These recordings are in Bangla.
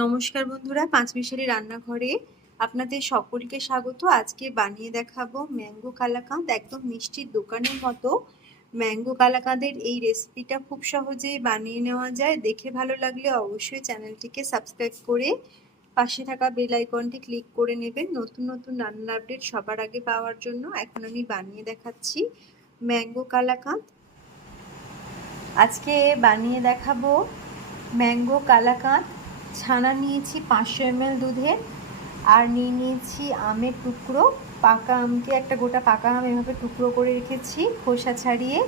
নমস্কার বন্ধুরা, পাঁচ মিশালি রান্নাঘরে আপনাদের সকলকে স্বাগত। আজকে বানিয়ে দেখাবো ম্যাঙ্গো কালাকাঁদ, একদম মিষ্টির দোকানের মতো। ম্যাঙ্গো কালাকাঁদের এই রেসিপিটা খুব সহজেই বানিয়ে নেওয়া যায়। দেখে ভালো লাগলে অবশ্যই চ্যানেলটিকে সাবস্ক্রাইব করে পাশে থাকা বেল আইকনটি ক্লিক করে নেবেন। নতুন নতুন রান্নার আপডেট সবার আগে পাওয়ার জন্য এখন আমি বানিয়ে দেখাচ্ছি ম্যাঙ্গো কালাকাঁদ। আজকে বানিয়ে দেখাবো ম্যাঙ্গো কালাকাঁদ ছানা নিয়েছি পাঁচশো এমএল দুধের আর নিয়ে নিয়েছি আমের টুকরো। পাকা আমকে একটা গোটা পাকা আম এভাবে টুকরো করে রেখেছি, খোসা ছাড়িয়ে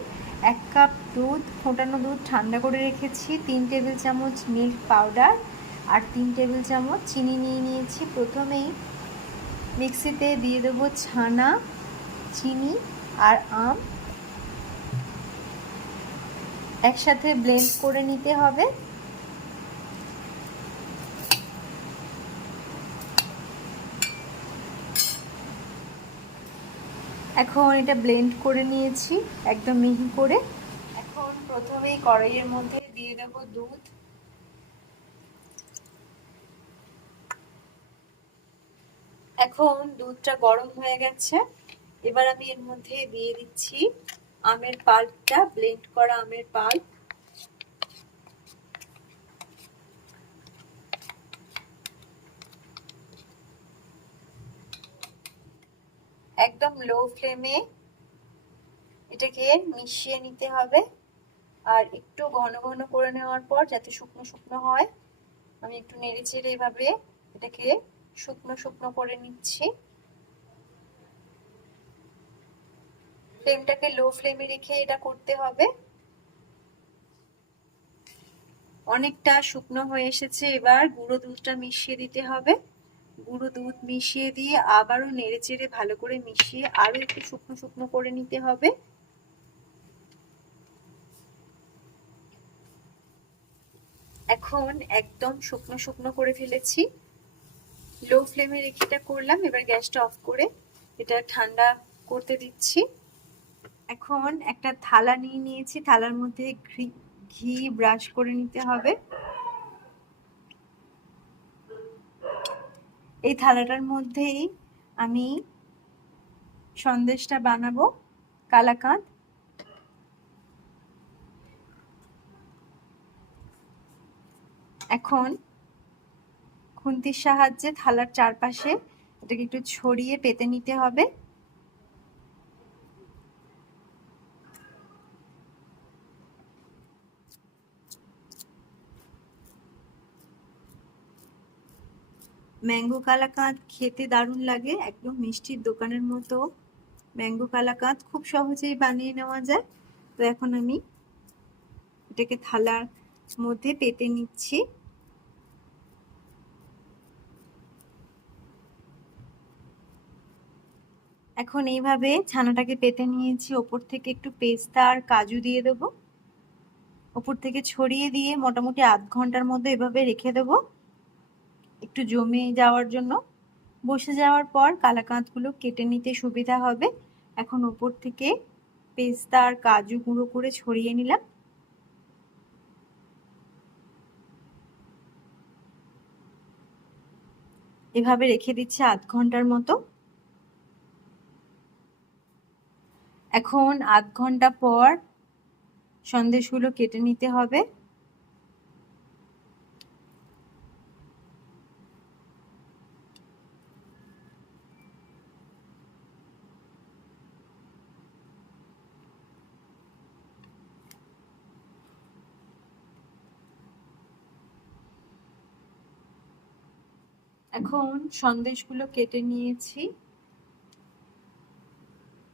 এক কাপ দুধ, ফোটানো দুধ ঠান্ডা করে রেখেছি, তিন টেবিল চামচ মিল্ক পাউডার আর তিন টেবিল চামচ চিনি নিয়ে নিয়েছি। প্রথমেই মিক্সিতে দিয়ে দেবো ছানা, চিনি আর আম। একসাথে ব্লেন্ড করে নিতে হবে। এখন এটা ব্লেন্ড করে নিয়েছি, একদম মিহি করে। এখন প্রথমেই কড়াইয়ের মধ্যে দিয়ে দেব দুধ। এখন দুধটা গরম হয়ে গেছে। এবার আমি এর মধ্যে দিয়ে দিচ্ছি আমের পাল্পটা ব্লেন্ড করা আমের পাল্প। একদম লো ফ্লেমে এটাকে মিশিয়ে নিতে হবে। আর একটু ঘন ঘন করে নেওয়ার পর যাতে শুকনো শুকনো হয়, আমি একটু নেড়ে চেড়ে এভাবে এটাকে শুকনো শুকনো করে নিচ্ছি। ফ্লেমটাকে লো ফ্লেমে রেখে এটা করতে হবে। অনেকটা শুকনো হয়ে এসেছে, এবার গুঁড়ো দুধটা মিশিয়ে দিতে হবে। গুঁড়ো দুধ মিশিয়ে দিয়ে আবারও নেড়ে চেড়ে ভালো করে মিশিয়ে আরও একটু শুকনো শুকনো করে নিতে হবে। এখন একদম শুকনো শুকনো করে ফেলেছি। লো ফ্লেমে রেখে এটা করলাম, এবার গ্যাসটা অফ করে এটা ঠান্ডা করতে দিচ্ছি। এখন একটা থালা নিয়ে নিয়েছি, থালার মধ্যে ঘি ব্রাশ করে নিতে হবে। এই থালাটার মধ্যেই আমি সন্দেশটা বানাবো, কালাকাঁদ। এখন খুন্তির সাহায্যে থালার চারপাশে এটাকে একটু ছড়িয়ে পেতে নিতে হবে। ম্যাঙ্গো কালাকাঁদ খেতে দারুণ লাগে, একদম মিষ্টির দোকানের মতো। ম্যাঙ্গো কালাকাঁদ খুব সহজেই বানিয়ে নেওয়া যায়। তো এখন আমি এটাকে থালার মধ্যে পেতে নিচ্ছি। এখন এইভাবে ছানাটাকে পেতে নিয়েছি। ওপর থেকে একটু পেস্তা আর কাজু দিয়ে দেবো। ওপর থেকে ছড়িয়ে দিয়ে মোটামুটি আধ ঘণ্টার মধ্যে এভাবে রেখে দেবো। একটু জমে যাওয়ার জন্য। বসে যাওয়ার পর কালাকাঁদগুলো কেটে নিতে সুবিধা হবে। এখন ওপর থেকে পেস্তা আর কাজু গুঁড়ো করে ছড়িয়ে নিলাম। এভাবে রেখে দিচ্ছি আধ ঘণ্টার মতো। এখন আধ ঘণ্টা পর সন্দেশগুলো কেটে নিতে হবে। এখন সন্দেশগুলো কেটে নিয়েছি।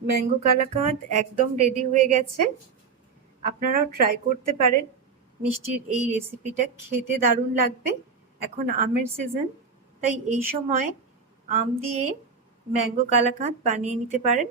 ম্যাঙ্গো কালাকাঁদ একদম রেডি হয়ে গেছে। আপনারাও ট্রাই করতে পারেন। মিষ্টির এই রেসিপিটা খেতে দারুণ লাগবে। এখন আমের সিজন তাই এই সময় আম দিয়ে ম্যাঙ্গো কালাকাঁদ বানিয়ে নিতে পারেন।